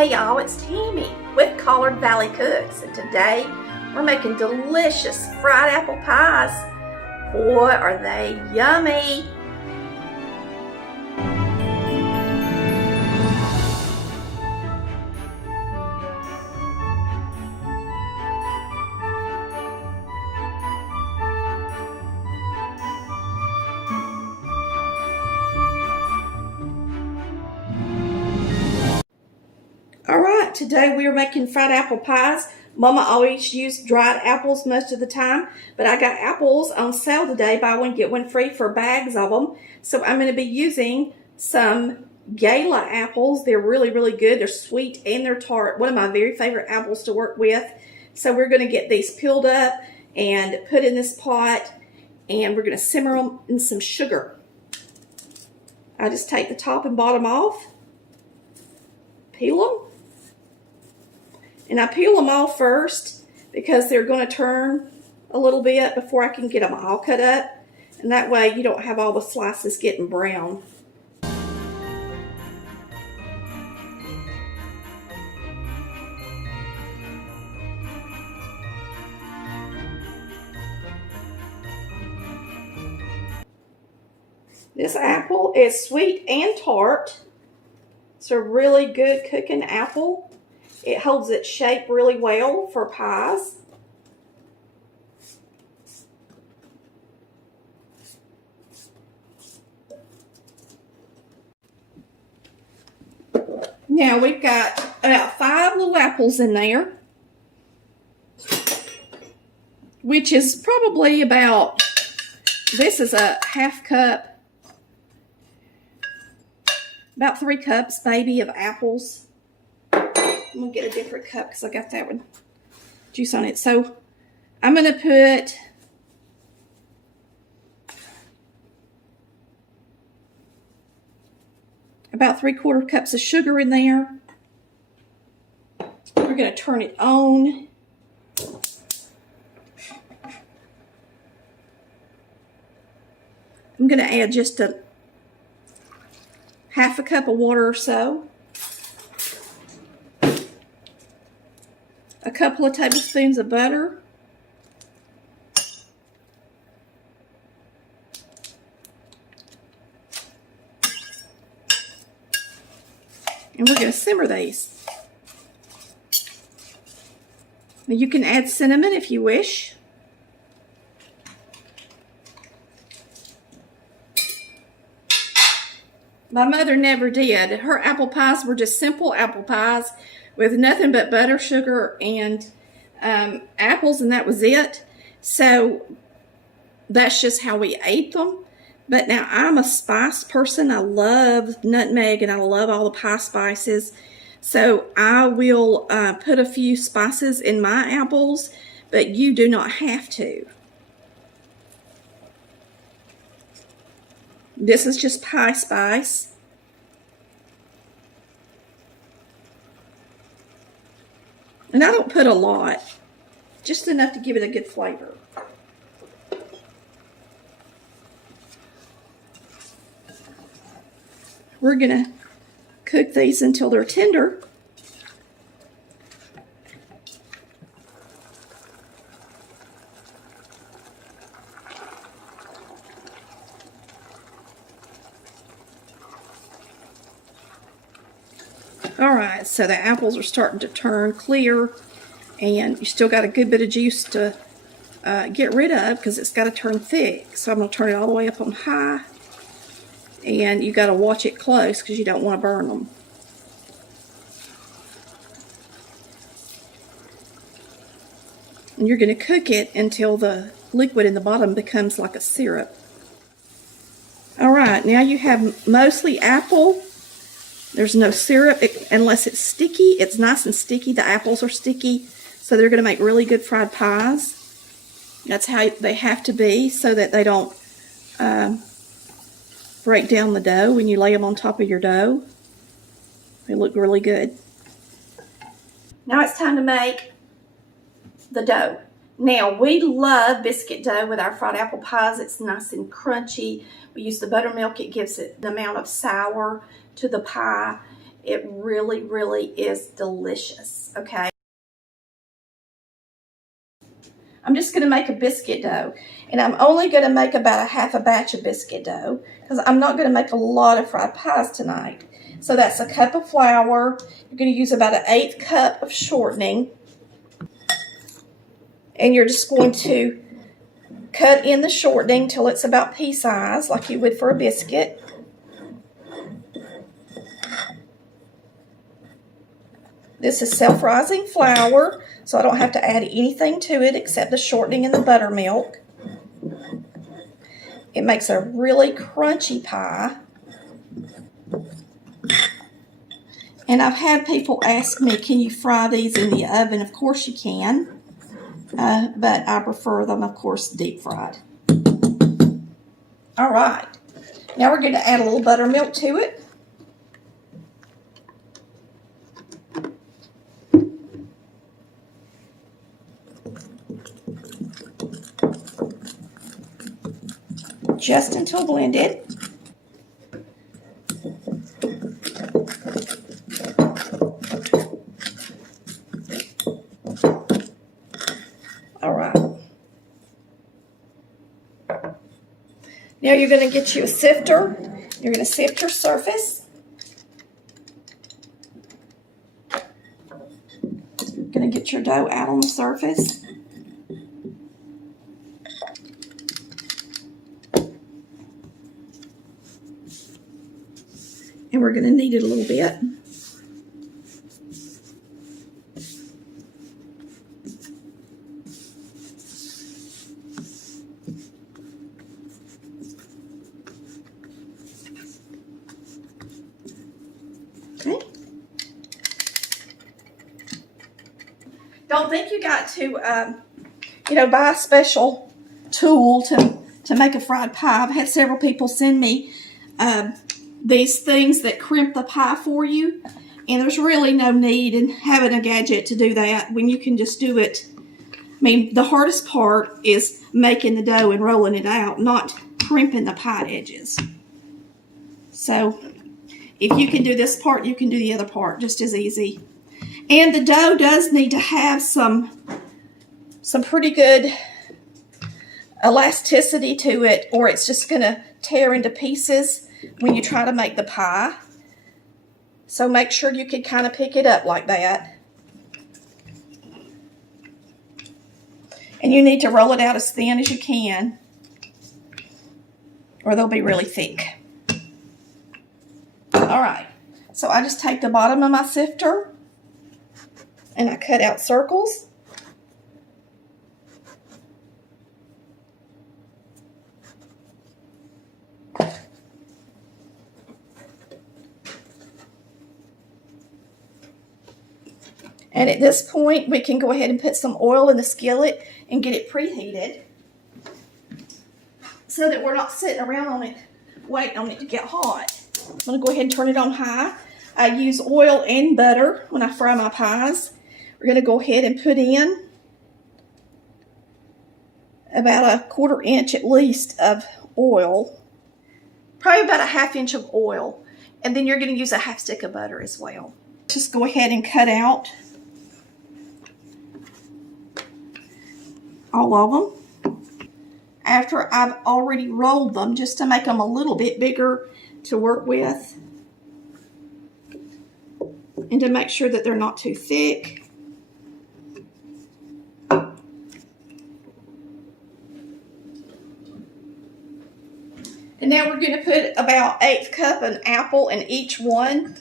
Hey y'all, it's Tammy with Collard Valley Cooks, and today we're making delicious fried apple pies. Boy, are they yummy! Alright, today we are making fried apple pies. Mama always used dried apples most of the time, but I got apples on sale today, buy one get one free for bags of them. So I'm going to be using some GALA apples. They're really good. They're sweet and they're tart. One of my very favorite apples to work with. So we're going to get these peeled up and put in this pot, and we're going to simmer them in some sugar. I just take the top and bottom off, peel them. And I peel them off first because they're going to turn a little bit before I can get them all cut up. And that way you don't have all the slices getting brown. This apple is sweet and tart. It's a really good cooking apple. It holds its shape really well for pies. Now we've got about 5 little apples in there, which is probably about, this is a half cup, about 3 cups maybe of apples. I'm going to get a different cup because I got that one juice on it. So I'm going to put about 3/4 cups of sugar in there. We're going to turn it on. I'm going to add just a half a cup of water or so. A couple of tablespoons of butter. And we're going to simmer these. Now you can add cinnamon if you wish. My mother never did. Her apple pies were just simple apple pies with nothing but butter, sugar, and apples, and that was it. So that's just how we ate them. But now I'm a spice person. I love nutmeg and I love all the pie spices. So I will put a few spices in my apples, but you do not have to. This is just pie spice. And I don't put a lot, just enough to give it a good flavor. We're going to cook these until they're tender. Alright, so the apples are starting to turn clear, and you still got a good bit of juice to get rid of because it's got to turn thick. So I'm going to turn it all the way up on high, and you got to watch it close because you don't want to burn them. And you're going to cook it until the liquid in the bottom becomes like a syrup. Alright, now you have mostly apple. There's no syrup unless it's sticky. It's nice and sticky. The apples are sticky, so they're going to make really good fried pies. That's how they have to be so that they don't break down the dough when you lay them on top of your dough. They look really good. Now it's time to make the dough. Now, we love biscuit dough with our fried apple pies. It's nice and crunchy. We use the buttermilk. It gives it the amount of sour to the pie. It really, really is delicious, okay? I'm just going to make a biscuit dough, and I'm only going to make about a half a batch of biscuit dough because I'm not going to make a lot of fried pies tonight. So that's a cup of flour. You're going to use about an 1/8 cup of shortening, and you're just going to cut in the shortening till it's about pea size like you would for a biscuit. This is self-rising flour, so I don't have to add anything to it except the shortening and the buttermilk. It makes a really crunchy pie. And I've had people ask me, can you fry these in the oven? Of course you can, but I prefer them, of course, deep fried. All right, now we're going to add a little buttermilk to it. Just until blended. All right. Now you're going to get you a sifter. You're going to sift your surface. You're going to get your dough out on the surface. And we're going to knead it a little bit. Okay. Don't think you got to, buy a special tool to make a fried pie. I've had several people send me these things that crimp the pie for you, and there's really no need in having a gadget to do that when you can just do it. I mean, the hardest part is making the dough and rolling it out, not crimping the pie edges. So if you can do this part, you can do the other part just as easy. And the dough does need to have some pretty good elasticity to it, or it's just going to tear into pieces when you try to make the pie. So make sure you can kind of pick it up like that. And you need to roll it out as thin as you can, or they'll be really thick. All right, so I just take the bottom of my sifter and I cut out circles. And at this point, we can go ahead and put some oil in the skillet and get it preheated so that we're not sitting around on it, waiting on it to get hot. I'm going to go ahead and turn it on high. I use oil and butter when I fry my pies. We're going to go ahead and put in about a 1/4 inch at least of oil. Probably about a 1/2 inch of oil. And then you're going to use a 1/2 stick of butter as well. Just go ahead and cut out all of them after I've already rolled them, just to make them a little bit bigger to work with and to make sure that they're not too thick. And now we're going to put about 1/8 cup of apple in each one.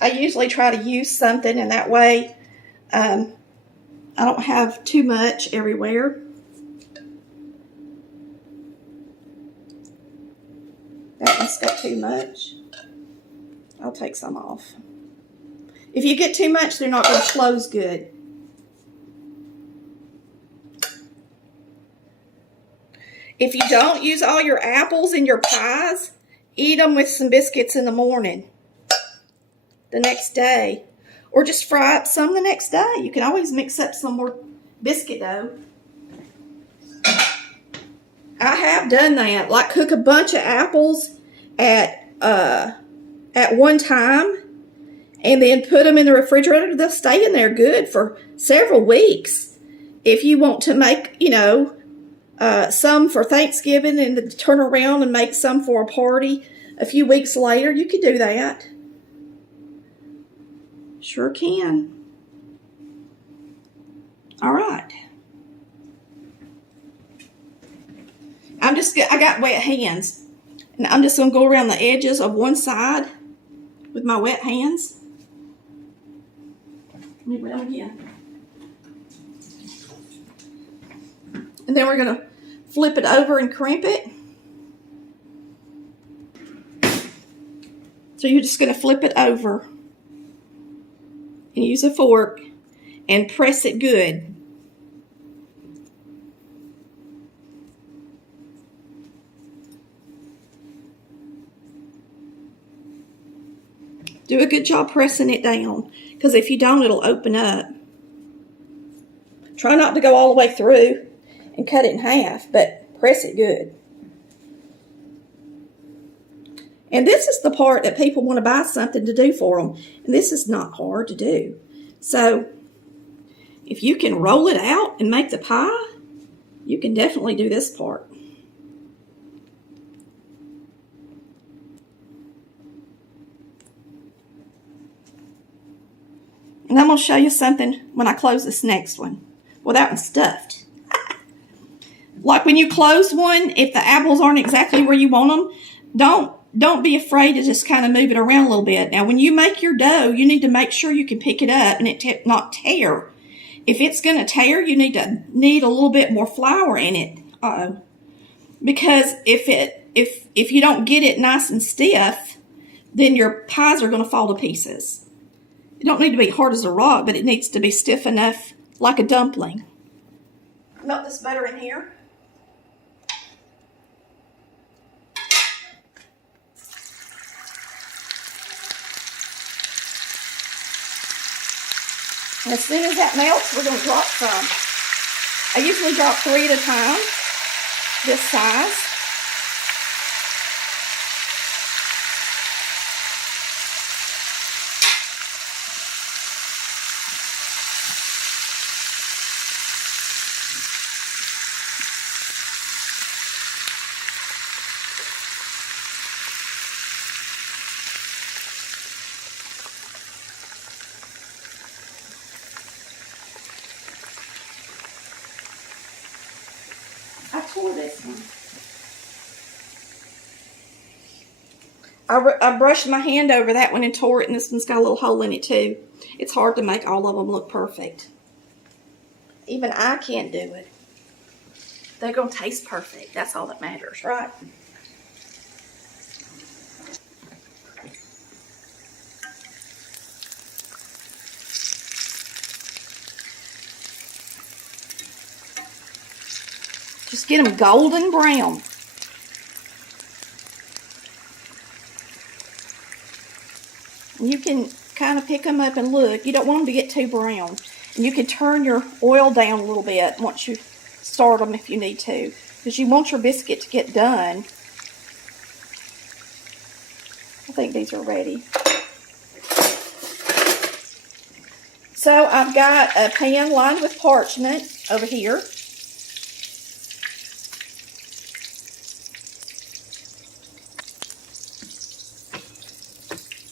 I usually try to use something, and that way I don't have too much everywhere. That one's got too much. I'll take some off. If you get too much, they're not going to close good. If you don't use all your apples in your pies, eat them with some biscuits in the morning, the next day, or just fry up some the next day. You can always mix up some more biscuit dough. I have done that, like cook a bunch of apples at one time and then put them in the refrigerator. They'll stay in there good for several weeks. If you want to make, some for Thanksgiving and then turn around and make some for a party a few weeks later, you could do that. Sure can. All right. I got wet hands, and I'm just going to go around the edges of one side with my wet hands. Let me wet them again. And then we're going to flip it over and crimp it. So you're just going to flip it over and use a fork and press it good. Do a good job pressing it down, because if you don't, it'll open up. Try not to go all the way through and cut it in half, but press it good. And this is the part that people want to buy something to do for them. And this is not hard to do. So if you can roll it out and make the pie, you can definitely do this part. And I'm going to show you something when I close this next one. Well, that one's stuffed. Like when you close one, if the apples aren't exactly where you want them, don't be afraid to just kind of move it around a little bit. Now, when you make your dough, you need to make sure you can pick it up and it not tear. If it's going to tear, you need a little bit more flour in it. Because if you don't get it nice and stiff, then your pies are going to fall to pieces. It don't need to be hard as a rock, but it needs to be stiff enough like a dumpling. Melt this butter in here. And as soon as that melts, we're going to drop some. I usually drop 3 at a time, this size. I tore this one. I brushed my hand over that one and tore it, and this one's got a little hole in it too. It's hard to make all of them look perfect. Even I can't do it. They're going to taste perfect. That's all that matters, right? Just get them golden brown. And you can kind of pick them up and look. You don't want them to get too brown. And you can turn your oil down a little bit once you start them if you need to, because you want your biscuit to get done. I think these are ready. So I've got a pan lined with parchment over here.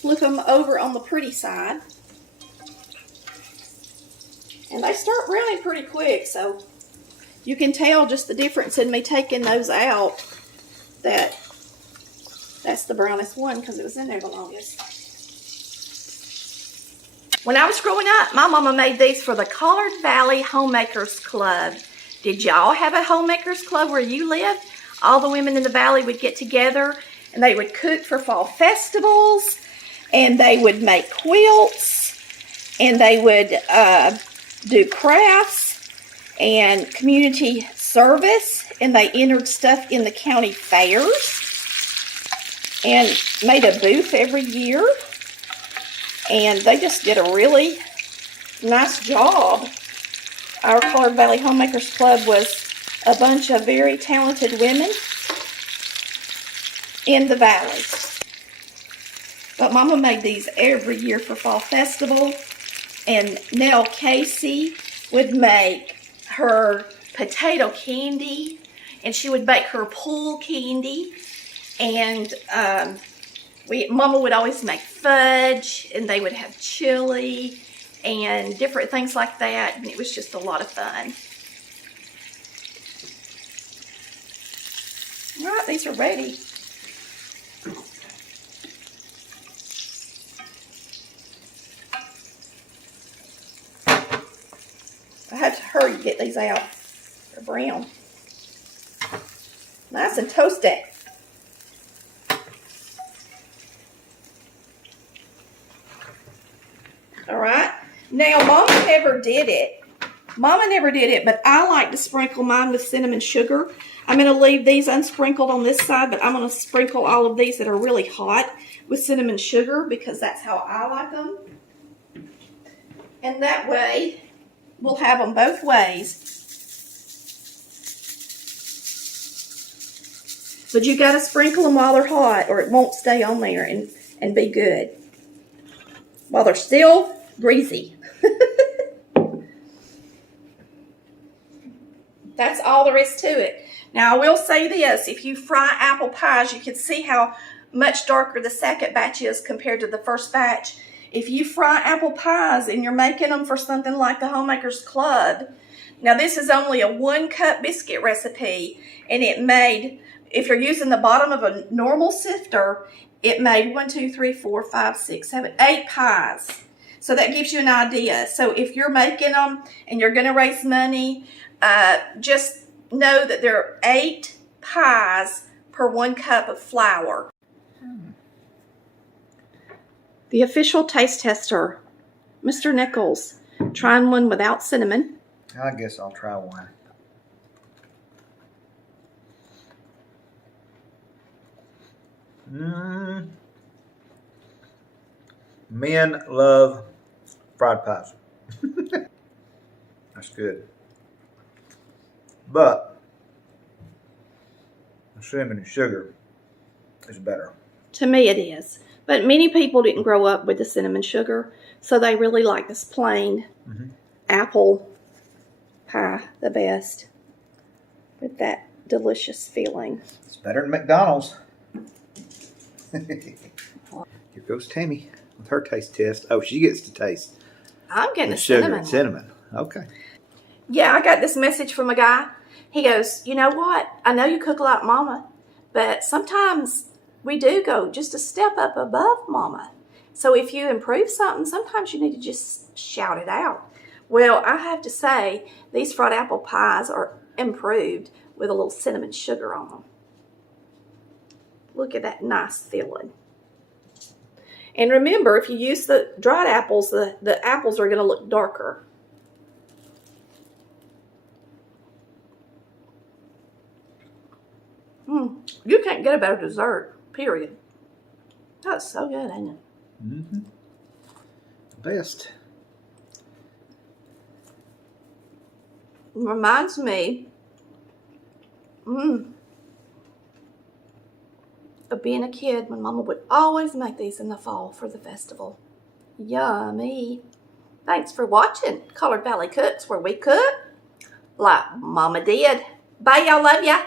Flip them over on the pretty side. And they start browning pretty quick, so you can tell just the difference in me taking those out, that that's the brownest one because it was in there the longest. When I was growing up, my mama made these for the Collard Valley Homemakers Club. Did y'all have a Homemakers Club where you lived? All the women in the valley would get together and they would cook for fall festivals, and they would make quilts, and they would do crafts and community service, and they entered stuff in the county fairs and made a booth every year, and they just did a really nice job. Our Collard Valley Homemakers Club was a bunch of very talented women in the valley. But Mama made these every year for Fall Festival. And Nell Casey would make her potato candy, and she would bake her pool candy, and Mama would always make fudge, and they would have chili and different things like that, and it was just a lot of fun. All right, these are ready. I have to hurry to get these out. They're brown. Nice and toasted. All right. Now, Mama never did it. But I like to sprinkle mine with cinnamon sugar. I'm going to leave these unsprinkled on this side, but I'm going to sprinkle all of these that are really hot with cinnamon sugar because that's how I like them. And that way, we'll have them both ways. But you got to sprinkle them while they're hot or it won't stay on there and be good. While they're still greasy. That's all there is to it. Now I will say this, if you fry apple pies, you can see how much darker the second batch is compared to the first batch. If you fry apple pies and you're making them for something like the Homemakers Club, now this is only a 1-cup biscuit recipe, and it made, if you're using the bottom of a normal sifter, it made 1, 2, 3, 4, 5, 6, 7, 8 pies. So that gives you an idea. So if you're making them and you're going to raise money, just know that there are 8 pies per 1 cup of flour. The official taste tester, Mr. Nichols, trying one without cinnamon. I guess I'll try one. Men love fried pies. That's good. But the cinnamon and sugar is better. To me it is. But many people didn't grow up with the cinnamon sugar, so they really like this plain apple pie the best with that delicious feeling. It's better than McDonald's. Here goes Tammy with her taste test. Oh, she gets to taste. I'm getting the a sugar cinnamon. and cinnamon. Okay. Yeah, I got this message from a guy. He goes, you know what? I know you cook like Mama, but sometimes we do go just a step up above Mama. So if you improve something, sometimes you need to just shout it out. Well, I have to say, these fried apple pies are improved with a little cinnamon sugar on them. Look at that nice feeling. And remember, if you use the dried apples, the apples are going to look darker. You can't get a better dessert, period. That's so good, ain't it? Mm-hmm. The best. It reminds me of being a kid when Mama would always make these in the fall for the festival. Yummy. Thanks for watching Colored Valley Cooks, where we cook like Mama did. Bye, y'all. Love ya.